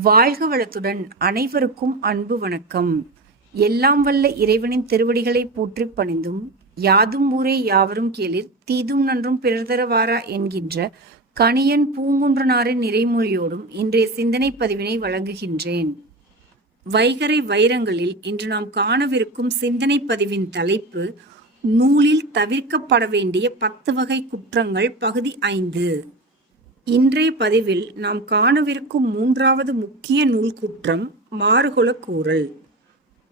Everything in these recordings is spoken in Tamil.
வாழ்க வளத்துடன் அனைவருக்கும் அன்பு வணக்கம். எல்லாம் வல்ல இறைவனின் திருவடிகளை போற்றி பணிந்தும், யாதும் ஊரே யாவரும் கேளிர் தீதும் நன்றும் பிறர்தரவாரா என்கின்ற கணியன் பூங்குன்றனாரின் நிறைமொழியோடும் இன்றைய சிந்தனை பதிவினை வழங்குகின்றேன். வைகறை வைரங்களில் இன்று நாம் காணவிருக்கும் சிந்தனை பதிவின் தலைப்பு நூலில் தவிர்க்கப்பட வேண்டிய 10 வகை குற்றங்கள் பகுதி 5. இன்றைய பதிவில் நாம் காணவிருக்கும் 3வது முக்கிய நூல் குற்றம் மாறுகொளக் கூறல்.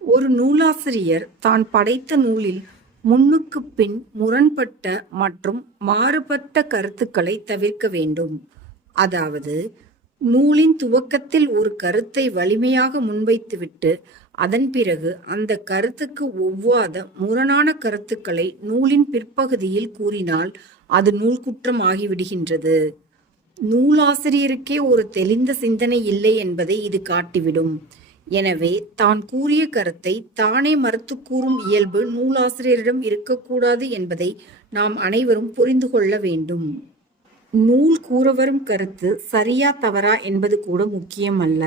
ஒரு நூலாசிரியர் தான் படைத்த நூலில் முன்னுக்கு பின் முரண்பட்ட மற்றும் மாறுபட்ட கருத்துக்களை தவிர்க்க வேண்டும். அதாவது, நூலின் துவக்கத்தில் ஒரு கருத்தை வலிமையாக முன்வைத்துவிட்டு அதன் பிறகு அந்த கருத்துக்கு ஒவ்வாத முரணான கருத்துக்களை நூலின் பிற்பகுதியில் கூறினால் அது நூல் குற்றம் ஆகிவிடுகின்றது. நூலாசிரியருக்கே ஒரு தெளிந்த சிந்தனை இல்லை என்பதை இது காட்டிவிடும். எனவே தான் கூறிய கருத்தை தானே மறுத்து கூறும் இயல்பு நூலாசிரியரிடம் இருக்கக்கூடாது என்பதை நாம் அனைவரும் புரிந்து கொள்ள வேண்டும். நூல் கூற வரும் கருத்து சரியா தவறா என்பது கூட முக்கியமல்ல.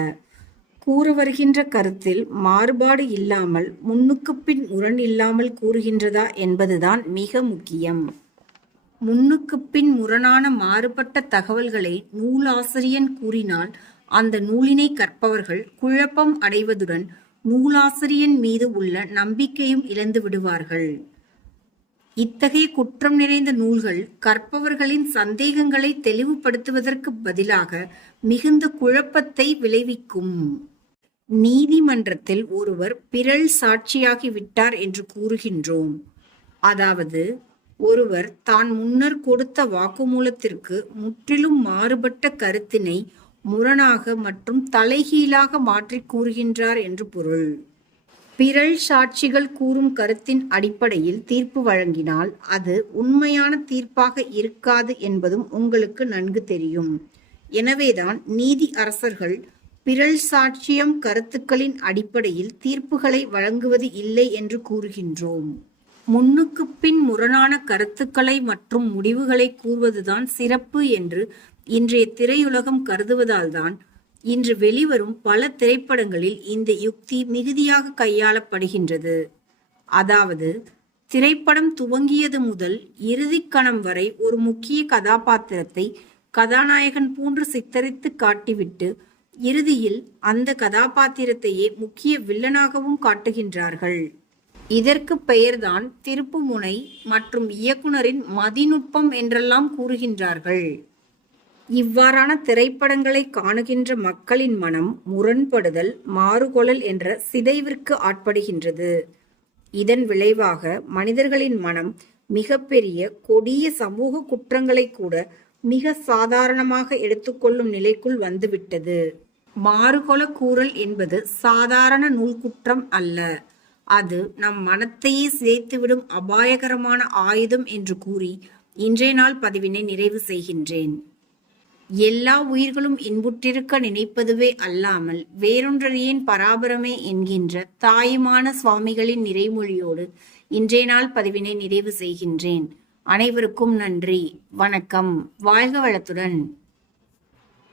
கூற வருகின்ற கருத்தில் மாறுபாடு இல்லாமல் முன்னுக்கு பின் முரண் இல்லாமல் கூறுகின்றதா என்பதுதான் மிக முக்கியம். முன்னுக்கு பின் முரணான மாறுபட்ட தகவல்களை நூலாசிரியன் கூறினால் அந்த நூலினை கற்பவர்கள் குழப்பம் அடைவதுடன் நூலாசிரியன் மீது உள்ள நம்பிக்கையும் இழந்து விடுவார்கள். இத்தகைய குற்றம் நிறைந்த நூல்கள் கற்பவர்களின் சந்தேகங்களை தெளிவுபடுத்துவதற்கு பதிலாக மிகுந்த குழப்பத்தை விளைவிக்கும். நீதிமன்றத்தில் ஒருவர் பிறழ் சாட்சியாகி விட்டார் என்று கூறுகின்றோம். அதாவது, ஒருவர் தான் முன்னர் கொடுத்த வாக்குமூலத்திற்கு முற்றிலும் மாறுபட்ட கருத்தினை முரணாக மற்றும் தலைகீழாக மாற்றி கூறுகின்றார் என்று பொருள். பிறழ் சாட்சிகள் கூறும் கருத்தின் அடிப்படையில் தீர்ப்பு வழங்கினால் அது உண்மையான தீர்ப்பாக இருக்காது என்பதும் உங்களுக்கு நன்கு தெரியும். எனவேதான் நீதி அரசர்கள் பிறழ் சாட்சியம் கருத்துக்களின் அடிப்படையில் தீர்ப்புகளை வழங்குவது இல்லை என்று கூறுகின்றோம். முன்னுக்கு பின் முரணான கருத்துக்களை மற்றும் முடிவுகளை கூறுவதுதான் சிறப்பு என்று இன்றைய திரையுலகம் கருதுவதால்தான் இன்று வெளிவரும் பல திரைப்படங்களில் இந்த யுக்தி மிகுதியாக கையாளப்படுகின்றது. அதாவது, திரைப்படம் துவங்கியது முதல் இறுதி கணம் வரை ஒரு முக்கிய கதாபாத்திரத்தை கதாநாயகன் போன்று சித்தரித்து காட்டிவிட்டு இறுதியில் அந்த கதாபாத்திரத்தையே முக்கிய வில்லனாகவும் காட்டுகின்றார்கள். இதற்கு பெயர்தான் திருப்புமுனை மற்றும் இயக்குனரின் மதிநுட்பம் என்றெல்லாம் கூறுகின்றார்கள். இவ்வாறான திரைப்படங்களை காணுகின்ற மக்களின் மனம் முரண்படுதல், மாறுகொளல் என்ற சிதைவிற்கு ஆட்படுகின்றது. இதன் விளைவாக மனிதர்களின் மனம் மிகப்பெரிய கொடிய சமூக குற்றங்களை கூட மிக சாதாரணமாக எடுத்துக்கொள்ளும் நிலைக்குள் வந்துவிட்டது. மாறுகொளக் கூறல் என்பது சாதாரண நூல் குற்றம் அல்ல. அது நம் மனத்தையே சிதைத்துவிடும் அபாயகரமான ஆயுதம் என்று கூறி இன்றைய நாள் பதிவினை நிறைவு செய்கின்றேன். எல்லா உயிர்களும் இன்புற்றிருக்க நினைப்பதுவே அல்லாமல் வேறொன்றறியேன் பராபரமே என்கின்ற தாயுமான சுவாமிகளின் நிறைமொழியோடு இன்றைய நாள் பதிவினை நிறைவு செய்கின்றேன். அனைவருக்கும் நன்றி, வணக்கம். வாழ்க வளத்துடன்.